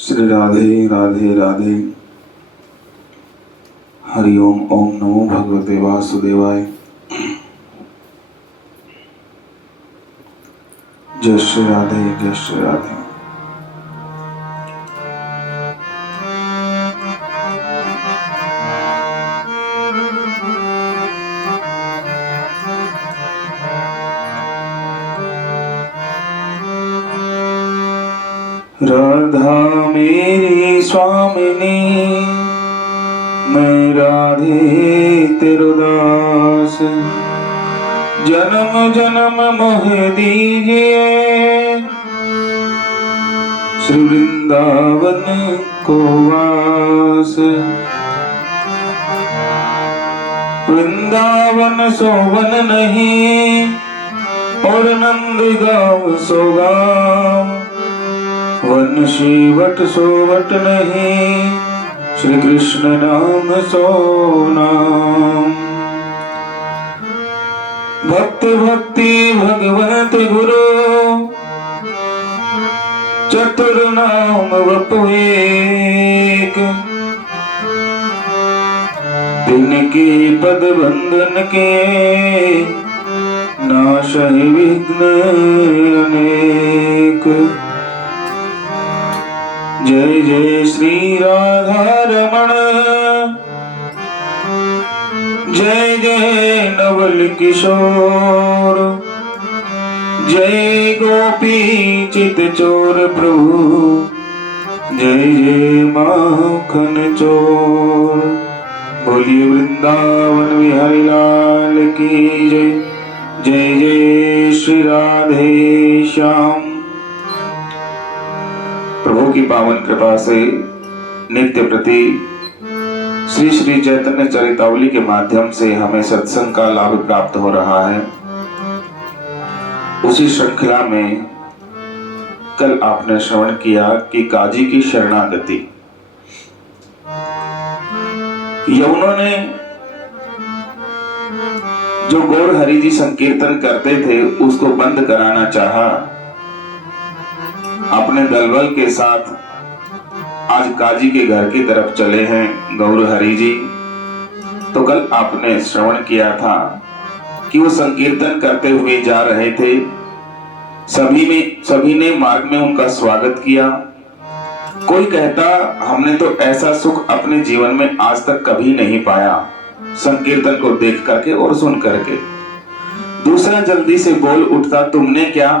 श्री राधे राधे राधे। हरि ओम। ओम नमो भगवते वासुदेवाय। जय श्री राधे, जय श्री राधे। राधा मेरी स्वामिनी, मैं राधे तेरो दास। जन्म जन्म मोह दीजिए, श्री वृंदावन को वास। वृंदावन सोवन नहीं, और नंद गाँव सो गाँव। वन शिवट सोवट नहीं, श्री कृष्ण नाम सो नाम। भक्त भक्ति भगवत गुरु, चतुर नाम वपु एक। तिनके पद बंधन के, नाशहि विघ्न अनेक। जय जय श्री राधा रमण, जय जय नवल किशोर। जय गोपी चित चोर प्रभु, जय जय माखन चोर। बोलिए वृंदावन बिहारी लाल की जय। जय जय श्री राधे श्याम। प्रभु की पावन कृपा से नित्य प्रति श्री श्री चैतन्य चरितावली के माध्यम से हमें सत्संग का लाभ प्राप्त हो रहा है। उसी श्रृंखला में कल आपने श्रवण किया कि काजी की शरणागति। यमुनों ने जो गौर हरि जी संकीर्तन करते थे उसको बंद कराना चाहा। अपने दलबल के साथ आज काजी के घर की तरफ चले हैं गौर हरि जी। तो कल आपने श्रवण किया था कि वो संकीर्तन करते हुए जा रहे थे। सभी ने मार्ग में उनका स्वागत किया। कोई कहता हमने तो ऐसा सुख अपने जीवन में आज तक कभी नहीं पाया, संकीर्तन को देख करके और सुन करके। दूसरा जल्दी से बोल उठता, तुमने क्या,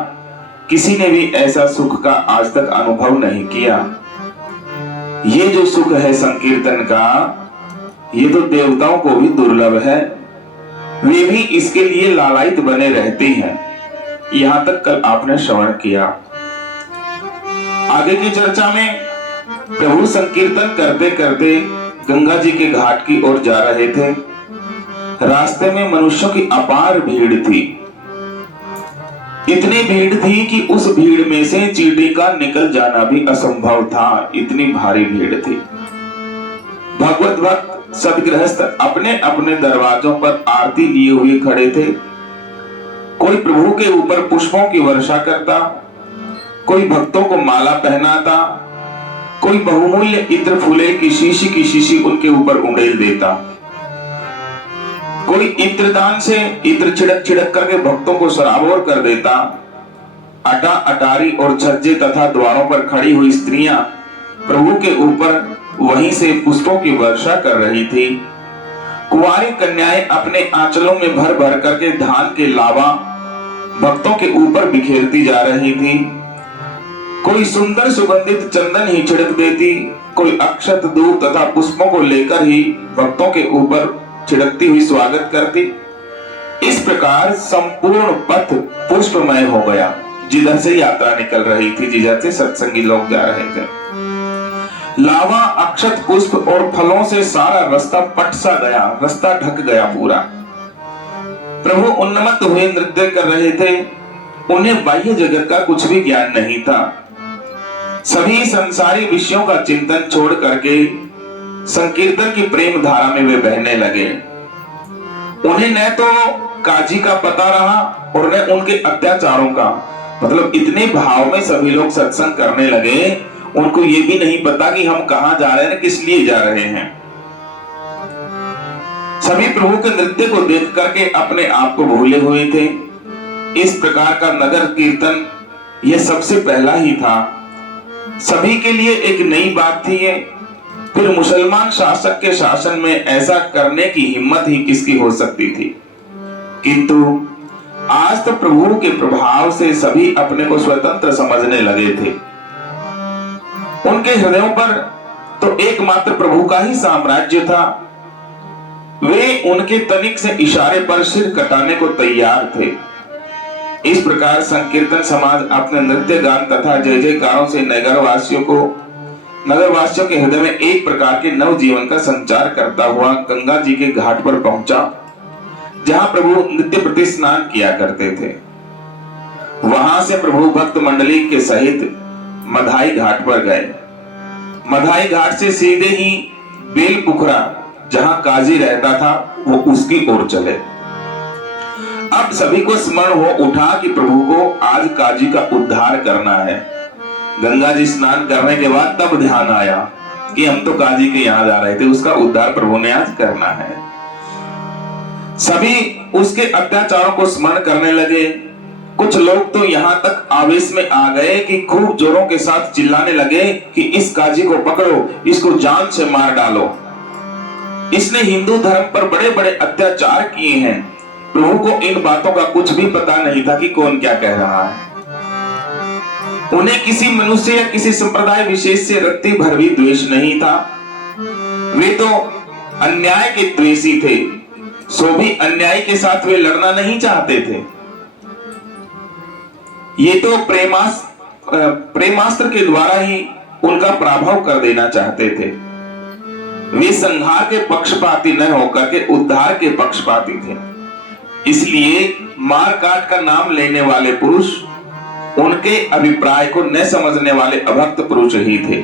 किसी ने भी ऐसा सुख का आज तक अनुभव नहीं किया। ये जो सुख है संकीर्तन का, ये तो देवताओं को भी दुर्लभ है, वे भी इसके लिए लालायित बने रहते हैं। यहां तक कल आपने श्रवण किया। आगे की चर्चा में प्रभु संकीर्तन करते करते गंगा जी के घाट की ओर जा रहे थे। रास्ते में मनुष्यों की अपार भीड़ थी। इतनी भीड़ थी कि उस भीड़ में से चींटी का निकल जाना भी असंभव था, इतनी भारी भीड़ थी। भगवत भक्त सदगृहस्थ अपने अपने दरवाजों पर आरती लिए हुए खड़े थे। कोई प्रभु के ऊपर पुष्पों की वर्षा करता, कोई भक्तों को माला पहनाता, कोई बहुमूल्य इत्र फूले की शीशी उनके ऊपर उड़ेल देता। कोई इत्रदान से इत्र छिड़क छिड़क करके भक्तों को सराबोर कर देता। अटा अटारी और छज्जे तथा द्वारों पर खड़ी हुई स्त्रियां प्रभु के ऊपर वहीं से पुष्पों की वर्षा कर रही थी। कुंवारी कन्याएं अपने आंचलों में भर भर करके धान के लावा भक्तों के ऊपर बिखेरती जा रही थी। कोई सुंदर सुगंधित चंदन ही छिड़क देती, कोई अक्षत धूप तथा पुष्पों को लेकर ही भक्तों के ऊपर छिड़कती हुई स्वागत करती। इस प्रकार संपूर्ण पथ पुष्पमय हो गया। जिधर से यात्रा निकल रही थी, जिधर से सत्संगी लोग जा रहे थे, लावा अक्षत पुष्प और फलों से सारा रास्ता पट सा गया, रास्ता ढक गया पूरा। प्रभु उन्मत्त हुए नृत्य कर रहे थे। उन्हें बाह्य जगत का कुछ भी ज्ञान नहीं था। सभी संसारी विषयों का चिंतन छोड़ करके संकीर्तन की प्रेम धारा में वे बहने लगे। उन्हें न तो काजी का पता रहा और न उनके अत्याचारों का। मतलब इतने भाव में सभी लोग सत्संग करने लगे उनको ये भी नहीं पता कि हम कहां जा रहे हैं, किस लिए जा रहे हैं। सभी प्रभु के नृत्य को देख करके अपने आप को भूले हुए थे। इस प्रकार का नगर कीर्तन यह सबसे पहला ही था, सभी के लिए एक नई बात थी ये। फिर मुसलमान शासक के शासन में ऐसा करने की हिम्मत ही किसकी हो सकती थी। किंतु आज तो प्रभु के प्रभाव से सभी अपने को स्वतंत्र समझने लगे थे। उनके हृदयों पर तो एकमात्र प्रभु का ही साम्राज्य था। वे उनके तनिक से इशारे पर सिर कटाने को तैयार थे। इस प्रकार संकीर्तन समाज अपने नृत्य गान तथा जय जयकारों से नगरवासियों के हृदय में एक प्रकार के नव जीवन का संचार करता हुआ गंगा जी के घाट पर पहुंचा, जहां प्रभु नित्य प्रति स्नान किया करते थे। वहां से प्रभु भक्त मंडली के सहित मधाई घाट पर गए। मधाई घाट से सीधे ही बेल पुखरा, जहां काजी रहता था, वो उसकी ओर चले। अब सभी को स्मरण हो उठा कि प्रभु को आज काजी का उद्धार करना है। गंगा जी स्नान करने के बाद तब ध्यान आया कि हम तो काजी के यहां जा रहे थे, उसका उद्धार प्रभु ने आज करना है। सभी उसके अत्याचारों को स्मरण करने लगे। कुछ लोग तो यहां तक आवेश में आ गए कि खूब जोरों के साथ चिल्लाने लगे कि इस काजी को पकड़ो, इसको जान से मार डालो, इसने हिंदू धर्म पर बड़े बड़े अत्याचार किए हैं। प्रभु को इन बातों का कुछ भी पता नहीं था कि कौन क्या कह रहा है। उन्हें किसी मनुष्य या किसी संप्रदाय विशेष से रत्ती भर भी द्वेष नहीं था। वे तो अन्याय के द्वेषी थे, सो भी अन्याय के साथ वे लड़ना नहीं चाहते थे। ये तो प्रेमास्त्र के द्वारा ही उनका पराभव कर देना चाहते थे। वे संहार के पक्षपाती न होकर के उद्धार के पक्षपाती थे। इसलिए मार काट का नाम लेने वाले पुरुष उनके अभिप्राय को न समझने वाले अभक्त पुरुष ही थे।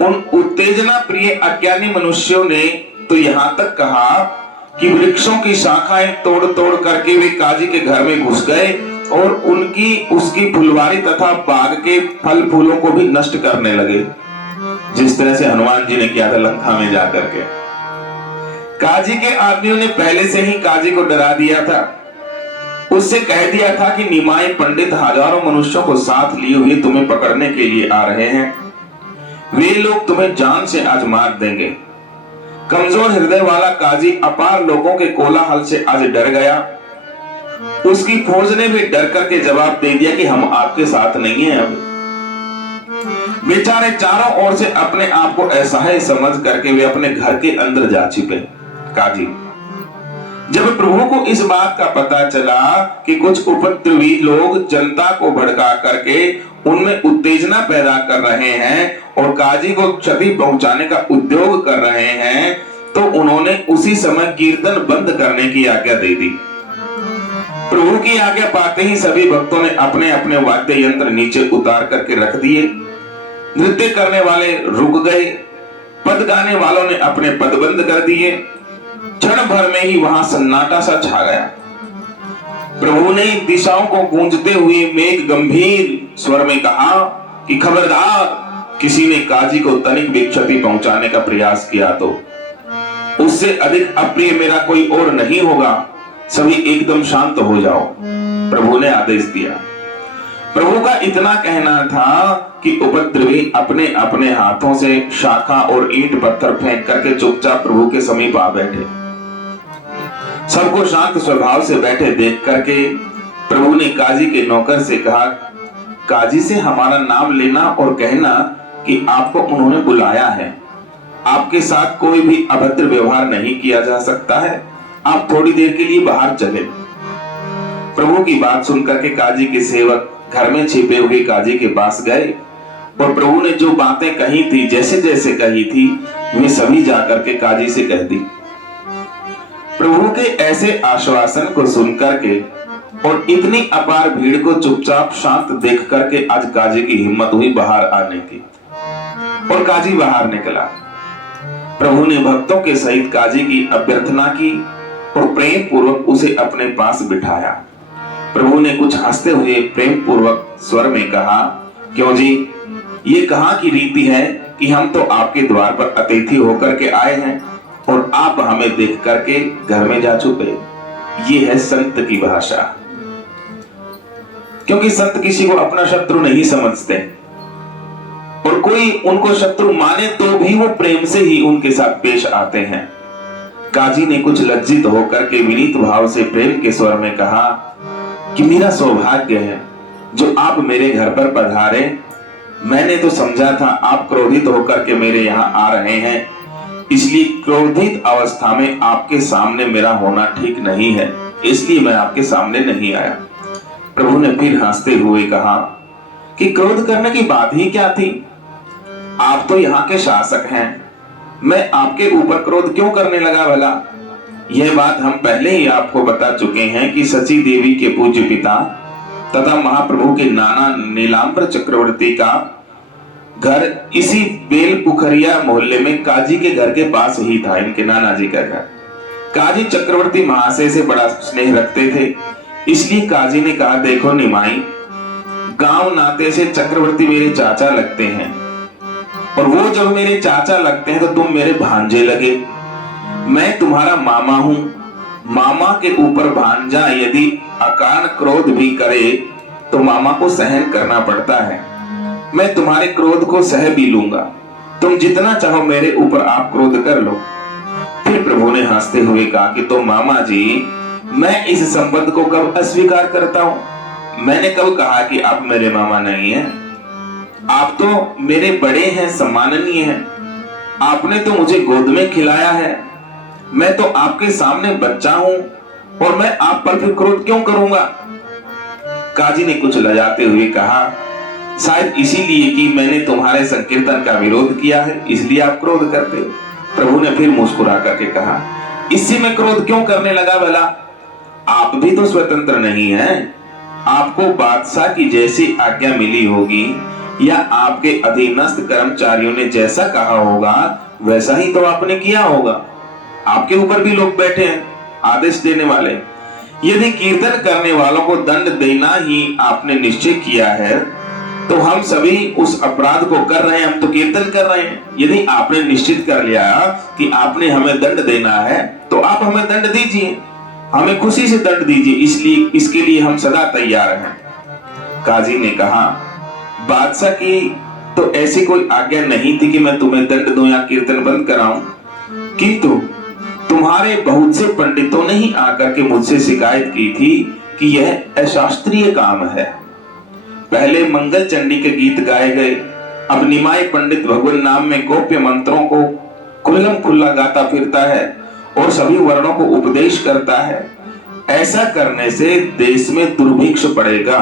उन उत्तेजना प्रिय अज्ञानी मनुष्यों ने तो यहां तक कहा कि वृक्षों की शाखाएं तोड़ तोड़ करके वे काजी के घर में घुस गए और उसकी फुलवारी तथा बाग के फल फूलों को भी नष्ट करने लगे, जिस तरह से हनुमान जी ने किया था लंका में जाकर के। काजी के आदमियों ने पहले से ही काजी को डरा दिया था। उससे कह दिया था कि निमाई पंडित हजारों मनुष्यों को साथ लिए हुए तुम्हें पकड़ने के लिए आ रहे हैं। वे लोग तुम्हें जान से आज मार देंगे। कमजोर हृदय वाला काजी अपार लोगों के कोलाहल से आज डर गया। उसकी फौज ने भी डर करके जवाब दे दिया कि हम आपके साथ नहीं हैं। अब बेचारे चारों ओर से अपने आप को असहाय समझ करके वे अपने घर के अंदर जा छिपे। काजी जब प्रभु को इस बात का पता चला कि कुछ उपद्रवी लोग जनता को भड़का करके उनमें उत्तेजना पैदा कर रहे हैं और काजी को क्षति पहुंचाने का उद्योग कर रहे हैं, तो उन्होंने उसी समय कीर्तन बंद करने की आज्ञा दे दी। प्रभु की आज्ञा पाते ही सभी भक्तों ने अपने अपने वाद्य यंत्र नीचे उतार करके रख दिए। नृत्य करने वाले रुक गए, पद गाने वालों ने अपने पद बंद कर दिए। क्षण भर में ही वहां सन्नाटा सा छा गया। प्रभु ने दिशाओं को गूंजते हुए मेघ गंभीर स्वर में कहा कि खबरदार, किसी ने काजी को तनिक भी क्षति पहुंचाने का प्रयास किया तो उससे अधिक अप्रिय मेरा कोई और नहीं होगा। सभी एकदम शांत हो जाओ, प्रभु ने आदेश दिया। प्रभु का इतना कहना था कि उपद्रवी अपने अपने हाथों से शाखा और ईंट पत्थर फेंक करके चुपचाप प्रभु के समीप आ बैठे। सबको शांत स्वभाव से बैठे देख करके प्रभु ने काजी के नौकर से कहा, काजी से हमारा नाम लेना और कहना कि आपको उन्होंने बुलाया है। आपके साथ कोई भी अभद्र व्यवहार नहीं किया जा सकता है। आप थोड़ी देर के लिए बाहर चले। प्रभु की बात सुनकर के काजी के सेवक घर में छिपे हुए काजी के पास गए और प्रभु ने जो बातें कही थी, जैसे जैसे कही थी, वे सभी जाकर के काजी से कह दी। प्रभु के ऐसे आश्वासन को सुनकर के और इतनी अपार भीड़ को चुपचाप शांत देख करके आज काजी की हिम्मत हुई बाहर आने की और काजी बाहर निकला। प्रभु ने भक्तों के सहित काजी की अभ्यर्थना की और प्रेम पूर्वक उसे अपने पास बिठाया। प्रभु ने कुछ हंसते हुए प्रेम पूर्वक स्वर में कहा, क्यों जी, ये कहाँ की रीति है कि हम तो आपके द्वार पर अतिथि होकर के आए हैं और आप हमें देख करके घर में जा चुके। ये है संत की भाषा, क्योंकि संत किसी को अपना शत्रु नहीं समझते और कोई उनको शत्रु माने तो भी वो प्रेम से ही उनके साथ पेश आते हैं। काजी ने कुछ लज्जित होकर के विनीत भाव से प्रेम के स्वर में कहा कि मेरा सौभाग्य है जो आप मेरे घर पर पधारे। मैंने तो समझा था आप क्रोधित होकर के मेरे यहाँ आ रहे हैं, इसलिए क्रोधित अवस्था में आपके सामने मेरा होना ठीक नहीं है, इसलिए मैं आपके सामने नहीं आया। प्रभु ने फिर हंसते हुए कहा कि क्रोध करने की बात ही क्या थी, आप तो यहाँ के शासक हैं, मैं आपके ऊपर क्रोध क्यों करने लगा भला। यह बात हम पहले ही आपको बता चुके हैं कि सची देवी के पूज्य पिता तथा महाप्रभु के नाना नीलांबर चक्रवर्ती का घर इसी बेल पुखरिया मोहल्ले में काजी के घर के पास ही था। इनके नाना जी का घर। काजी चक्रवर्ती महाशय से बड़ा स्नेह रखते थे, इसलिए काजी ने कहा, देखो निमाई, गांव नाते से चक्रवर्ती मेरे चाचा लगते हैं और वो जब मेरे चाचा लगते हैं तो तुम मेरे भांजे लगे। मैं तुम्हारा मामा हूं, मामा के ऊपर भांजा यदि अकारण क्रोध भी करे तो मामा को सहन करना पड़ता है। मैं तुम्हारे क्रोध को सह भी लूंगा, तुम जितना चाहो मेरे ऊपर आप क्रोध कर लो। फिर प्रभु ने हंसते हुए कहा कि तो मामा जी, मैं इस संबंध को कब अस्वीकार करता हूं। मैंने कब कहा कि आप मेरे मामा नहीं हैं। आप तो मेरे बड़े हैं, सम्माननीय हैं, आपने तो मुझे गोद में खिलाया है, मैं तो आपके सामने बच्चा हूं और मैं आप पर फिर क्रोध क्यों करूंगा। काजी ने कुछ लजाते हुए कहा, शायद इसीलिए कि मैंने तुम्हारे संकीर्तन का विरोध किया है, इसलिए आप क्रोध करते हो। प्रभु ने फिर मुस्कुरा करके कहा, इससे मैं क्रोध क्यों करने लगा भला, आप भी तो स्वतंत्र नहीं हैं। आपको बादशाह की जैसी आज्ञा मिली होगी या आपके अधीनस्थ कर्मचारियों ने जैसा कहा होगा वैसा ही तो आपने किया होगा। आपके ऊपर भी लोग बैठे हैं आदेश देने वाले। यदि कीर्तन करने वालों को दंड देना ही आपने निश्चय किया है तो हम सभी उस अपराध को कर रहे हैं, हम तो कीर्तन कर रहे हैं। यदि आपने निश्चित कर लिया कि आपने हमें दंड देना है तो आप हमें दंड दीजिए, हमें खुशी से दंड दीजिए, इसलिए इसके लिए हम सदा तैयार हैं। काजी ने कहा, बादशाह की तो ऐसी कोई आज्ञा नहीं थी कि मैं तुम्हें दंड दूं या कीर्तन बंद कराऊं, किंतु तुम्हारे बहुत से पंडितों ने ही आकर के मुझसे शिकायत की थी कि यह अशास्त्रीय काम है। पहले मंगल चंडी के गीत गाए गए, अब निमाई पंडित भगवान नाम में गोप्य मंत्रों को खुल्लम खुल्ला गाता फिरता है और सभी वर्णों को उपदेश करता है। ऐसा करने से देश में दुर्भिक्ष पड़ेगा,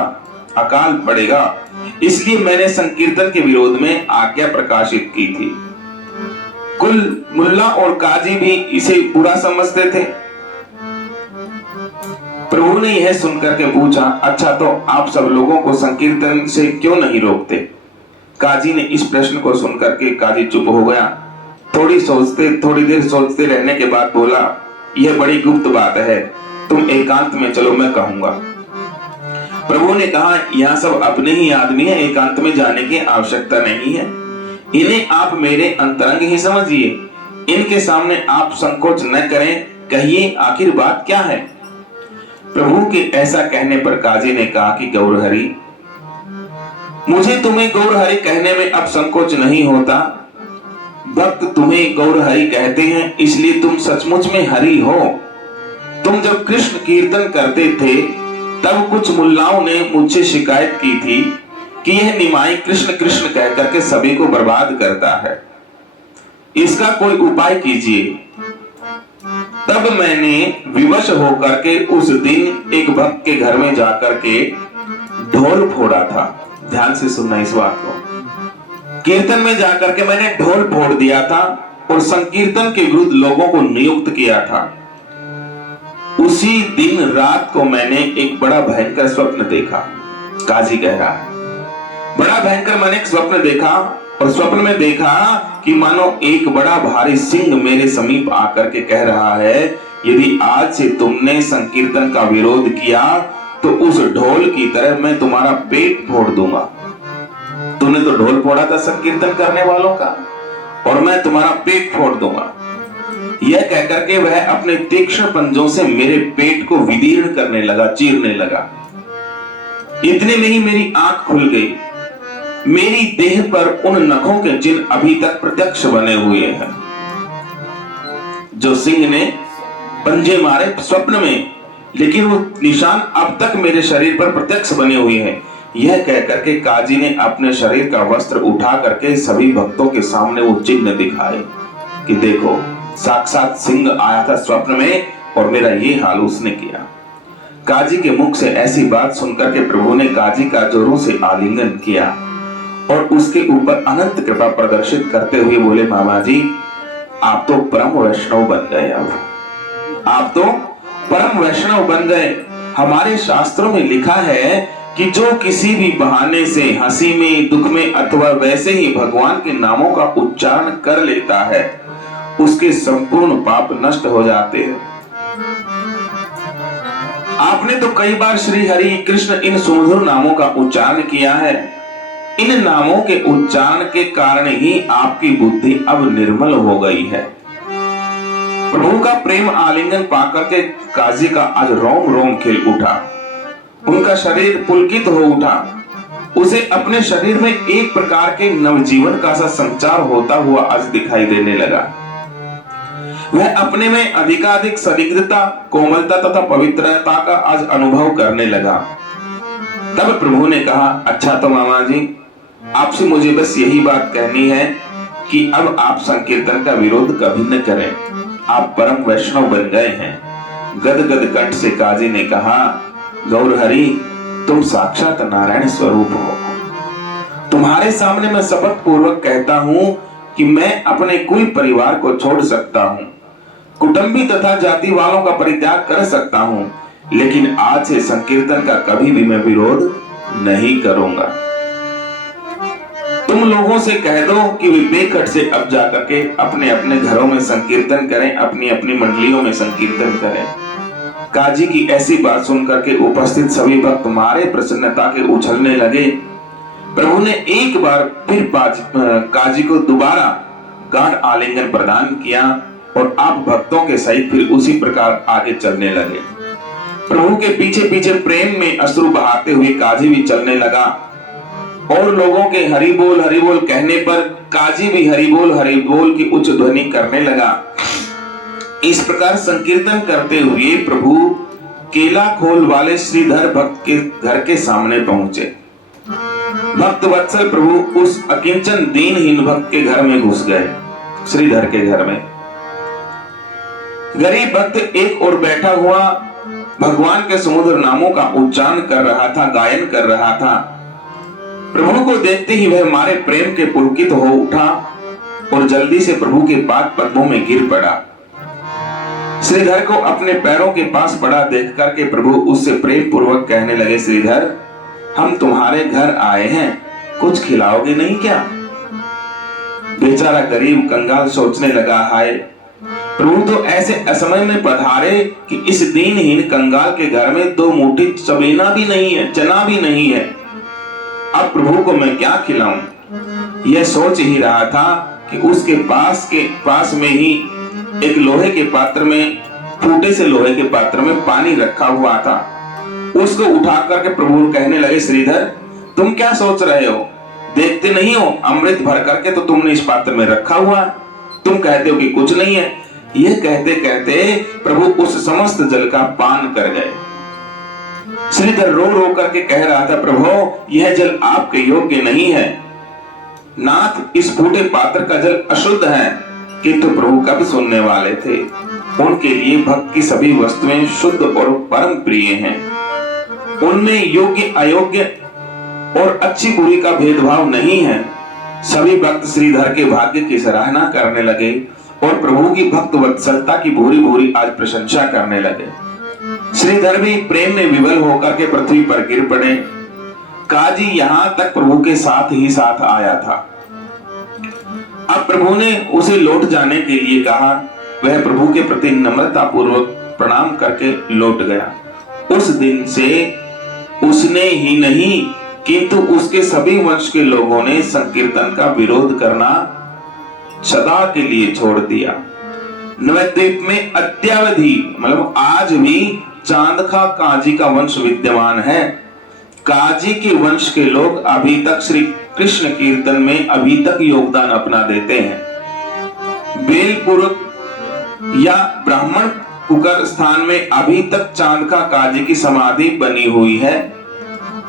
अकाल पड़ेगा, इसलिए मैंने संकीर्तन के विरोध में आज्ञा प्रकाशित की थी। कुल मुल्ला और काजी भी इसे बुरा समझते थे। प्रभु ने यह सुनकर के पूछा, अच्छा तो आप सब लोगों को संकीर्तन से क्यों नहीं रोकते। काजी ने इस प्रश्न को सुनकर के काजी चुप हो गया। थोड़ी देर सोचते रहने के बाद बोला, यह बड़ी गुप्त बात है, तुम एकांत में चलो, मैं कहूंगा। प्रभु ने कहा, यहाँ सब अपने ही आदमी है, एकांत में जाने की आवश्यकता नहीं है। इन्हें आप मेरे अंतरंग ही समझिए, इनके सामने आप संकोच न करें, कहिए आखिर बात क्या है। प्रभु के ऐसा कहने पर काजी ने कहा कि गौरहरि, मुझे तुम्हें गौरहरि कहने में अब संकोच नहीं होता। भक्त तुम्हें गौरहरि कहते हैं, इसलिए तुम सचमुच में हरि हो। तुम जब कृष्ण कीर्तन करते थे तब कुछ मुल्लाओं ने मुझसे शिकायत की थी कि यह निमाई कृष्ण कृष्ण कह करके सभी को बर्बाद करता है, इसका कोई उपाय कीजिए। तब मैंने विवश होकर के उस दिन एक भक्त के घर में जाकर के ढोल फोड़ा था। ध्यान से सुनना इस बात को। कीर्तन में जाकर के मैंने ढोल फोड़ दिया था और संकीर्तन के विरुद्ध लोगों को नियुक्त किया था। उसी दिन रात को मैंने एक बड़ा भयंकर स्वप्न देखा। काजी कह रहा है, बड़ा भयंकर मैंने एक स्वप्न देखा और स्वप्न में देखा कि मानो एक बड़ा भारी सिंह मेरे समीप आकर के कह रहा है, यदि आज से तुमने संकीर्तन का विरोध किया तो उस ढोल की तरह मैं तुम्हारा पेट फोड़ दूंगा। तो तूने तो ढोल फोड़ा था संकीर्तन करने वालों का, और मैं तुम्हारा पेट फोड़ दूंगा। यह कहकर के वह अपने तीक्ष्ण पंजों से मेरे पेट को विदीर्ण करने लगा, चीरने लगा। इतने में ही मेरी आंख खुल गई। मेरी देह पर उन नखों के चिन्ह अभी तक प्रत्यक्ष बने हुए हैं जो सिंह ने पंजे मारे स्वप्न में, लेकिन वो निशान अब तक मेरे शरीर पर प्रत्यक्ष बने हुए हैं। यह कहकर के काजी ने अपने शरीर का वस्त्र उठा करके सभी भक्तों के सामने वो चिन्ह दिखाए कि देखो, साक्षात सिंह आया था स्वप्न में और मेरा ये हाल उसने किया। काजी के मुख से ऐसी बात सुनकर के प्रभु ने काजी का जोरों से आलिंगन किया और उसके ऊपर अनंत कृपा प्रदर्शित करते हुए बोले, मामा जी आप तो परम वैष्णव बन गए। अब आप तो परम वैष्णव बन गए। हमारे शास्त्रों में लिखा है कि जो किसी भी बहाने से हंसी में, दुख में अथवा वैसे ही भगवान के नामों का उच्चारण कर लेता है, उसके संपूर्ण पाप नष्ट हो जाते हैं। आपने तो कई बार श्री हरि कृष्ण इन सुमधुर नामों का उच्चारण किया है। इन नामों के उच्चारण के कारण ही आपकी बुद्धि अब निर्मल हो गई है। प्रभु का प्रेम आलिंगन पाकर के काजी का आज रोम रोम खिल उठा, उनका शरीर पुलकित हो उठा। उसे अपने शरीर में एक प्रकार के नवजीवन का सा संचार होता हुआ आज दिखाई देने लगा। वह अपने में अधिकाधिक संदिग्धता, कोमलता तथा पवित्रता का आज अनुभव करने लगा। तब प्रभु ने कहा, अच्छा तो मामा जी, आपसे मुझे बस यही बात कहनी है कि अब आप संकीर्तन का विरोध कभी न करें। आप परम वैष्णव बन गए हैं। गदगद कंठ से काजी ने कहा, गौर हरि तुम साक्षात नारायण स्वरूप हो। तुम्हारे सामने मैं शपथ पूर्वक कहता हूं कि मैं अपने कुल परिवार को छोड़ सकता हूं, कुटुंबी तथा जाति वालों का परित्याग कर सकता हूं, लेकिन आज से संकीर्तन का कभी भी मैं विरोध नहीं करूंगा। तुम लोगों से कह दो कि वे बेखट से अब जाकर के अपने अपने घरों में संकीर्तन करें, अपनी अपनी मंडलियों में संकीर्तन करें। काजी की ऐसी बात सुनकर के उपस्थित सभी भक्त मारे प्रसन्नता के उछलने लगे। प्रभु ने एक बार फिर काजी को दोबारा गाढ़ आलिंगन प्रदान किया और आप भक्तों के सहित फिर उसी प्रकार आगे चलने लगे। प्रभु के पीछे पीछे प्रेम में अश्रु बहाते हुए काजी भी चलने लगा और लोगों के हरि बोल कहने पर काजी भी हरि बोल की उच्च ध्वनि करने लगा। इस प्रकार संकीर्तन करते हुए प्रभु केला खोल वाले श्रीधर भक्त के घर के सामने पहुंचे। भक्त वत्सल प्रभु उस अकिंचन दीनहीन भक्त के घर में घुस गए, श्रीधर के घर में। गरीब भक्त एक ओर बैठा हुआ भगवान के समुद्र नामों का उच्चारण कर रहा था, गायन कर रहा था। प्रभु को देखते ही वह मारे प्रेम के पुलकित हो उठा और जल्दी से प्रभु के पाद पद्मों में गिर पड़ा। श्रीधर को अपने पैरों के पास पड़ा देख करके प्रभु उससे प्रेम पूर्वक कहने लगे, श्रीधर हम तुम्हारे घर आए हैं, कुछ खिलाओगे नहीं क्या? बेचारा गरीब कंगाल सोचने लगा, हाय प्रभु तो ऐसे असमय में पधारे कि इस दीनहीन कंगाल के घर में 2 मुट्ठी सबीना भी नहीं है, चना भी नहीं है। अब प्रभु को मैं क्या खिलाऊं? यह सोच ही रहा था कि उसके पास में ही एक लोहे के पात्र में, फूटे से लोहे के पात्र में पानी रखा हुआ था। उसको उठा करके प्रभु कहने लगे, श्रीधर तुम क्या सोच रहे हो? देखते नहीं हो अमृत भर करके तो तुमने इस पात्र में रखा हुआ, तुम कहते हो कि कुछ नहीं है। यह कहते कहते प्रभु उस समस्त जल का पान कर गए। श्रीधर रो रो करके कह रहा था, प्रभु यह जल आपके योग्य नहीं है। नाथ इस फूटे पात्र का जल अशुद्ध है। किंतु प्रभु कब सुनने वाले थे? उनके लिए भक्त की सभी वस्तुएं शुद्ध और परम प्रिय हैं। उनमें योग्य अयोग्य और अच्छी बुरी का भेदभाव नहीं है। सभी भक्त श्रीधर के भाग्य की सराहना करने लगे और प्रभु की भक्त वत्सलता की भूरी भूरी आज प्रशंसा करने लगे। श्रीधर भी प्रेम में विवल होकर के पृथ्वी पर गिर पड़े। काजी यहाँ तक प्रभु के साथ ही साथ आया था। अब प्रभु ने उसे लौट जाने के लिए कहा। वह प्रभु के प्रति नम्रता पूर्वक प्रणाम करके लौट गया। उस दिन से उसने ही नहीं किंतु उसके सभी वंश के लोगों ने संकीर्तन का विरोध करना सदा के लिए छोड़ दिया। नवद्वीप में अद्यावधि मतलब आज भी चांदखा काजी का वंश विद्यमान है। काजी के वंश के लोग अभी तक श्री कृष्ण कीर्तन में अभी तक योगदान अपना देते हैं। बेलपुर या ब्राह्मण पुकर स्थान में अभी तक चांदखा काजी की समाधि बनी हुई है।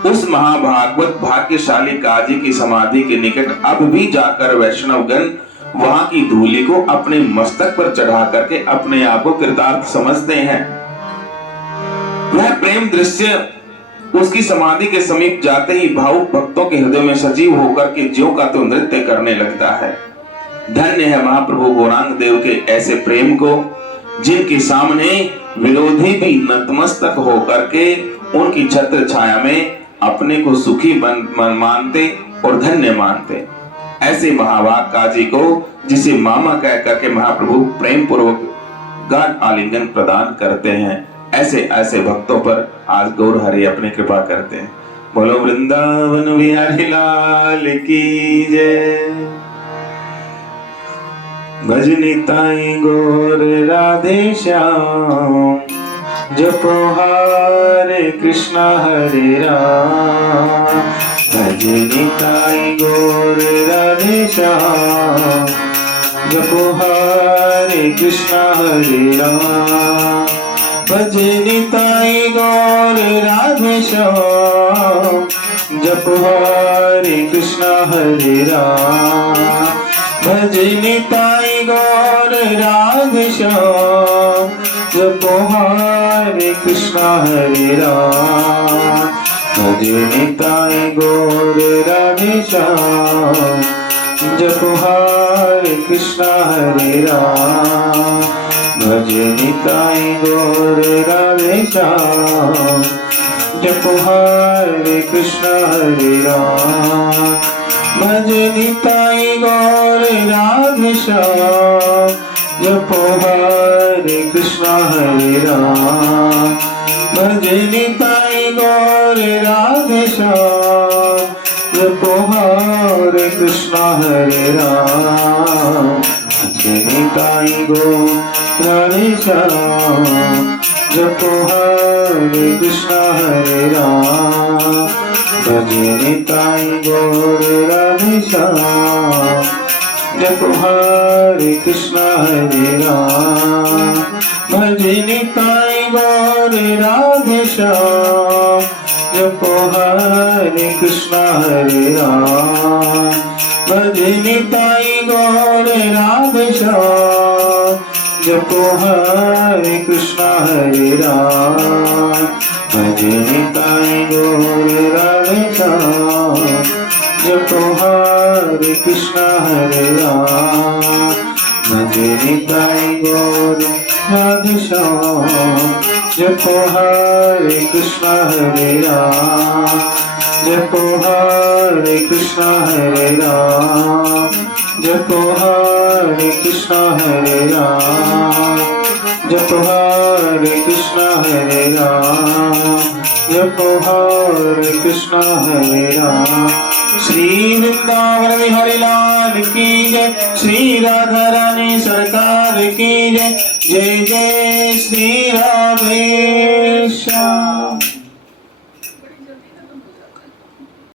उस महाभागवत भाग्यशाली काजी की समाधि के निकट अब भी जाकर वैष्णवगण वहां की धूलि को अपने मस्तक पर चढ़ा करके अपने आप को कृतार्थ समझते हैं। वह प्रेम दृश्य उसकी समाधि के समीप जाते ही भावुक भक्तों के हृदय में सजीव होकर के ज्यों का तो नृत्य करने लगता है। धन्य है महाप्रभु गौरांग देव के ऐसे प्रेम को, जिनके सामने विरोधी भी नतमस्तक होकर के उनकी छत्र छाया में अपने को सुखी मानते और धन्य मानते। ऐसे महाभाग काजी को, जिसे मामा कह करके महाप्रभु प्रेम पूर्वक गाढ़ आलिंगन प्रदान करते हैं, ऐसे ऐसे भक्तों पर आज गौर हरि अपनी कृपा करते हैं। बोलो वृंदावन बिहारी लाल की जय। भजनी ताई गौर राधे श्याम, जपो हरे कृष्णा हरे राम। भजनी ताई गौर राधे श्याम, जपो हरे कृष्णा हरे राम। भजनी ताई गौर राधे श्याम, जपो हरे कृष्णा हरे राम। भजनी ताई गौर राधे श्याम, जपो हरे कृष्णा हरे राम। भजनी ताई गौर राधे श्याम, जपो हरे कृष्णा हरे राम। भजनी ताई गौर राधे श्याम, जपो हरे कृष्णा हरे राम। भजनी ताई गौर राधे श्याम, जपो हरे कृष्णा हरे राम। भजनी ताई गौर राधे श्याम, जपो हरे कृष्णा हरे राम। भजनी ताई गौर राधे श्याम, जपो हरे कृष्णा हरे राम। भजनी ताई गौर राधे श्याम, जपो हरे कृष्णा हरे राम। भजनी ताई गौर राधे श्याम, जपो हरे कृष्णा हरे राम। भजनी ताई गौर राधे श्याम, जपो हरे कृष्णा हरे राम। भजनी ताई गौर राधे श्याम, जपो हरे कृष्णा हरे राम। भजनी ताई गौर राधे श्याम, जपो हरे कृष्णा हरे राम। जपो हरे कृष्णा हरे राम। जपो हरे कृष्णा हरे राम। जपो हरे कृष्णा हरे राम। जपो हरे कृष्णा हरे राम। श्री वृंदावन बिहारी लाल की जय। श्री राधा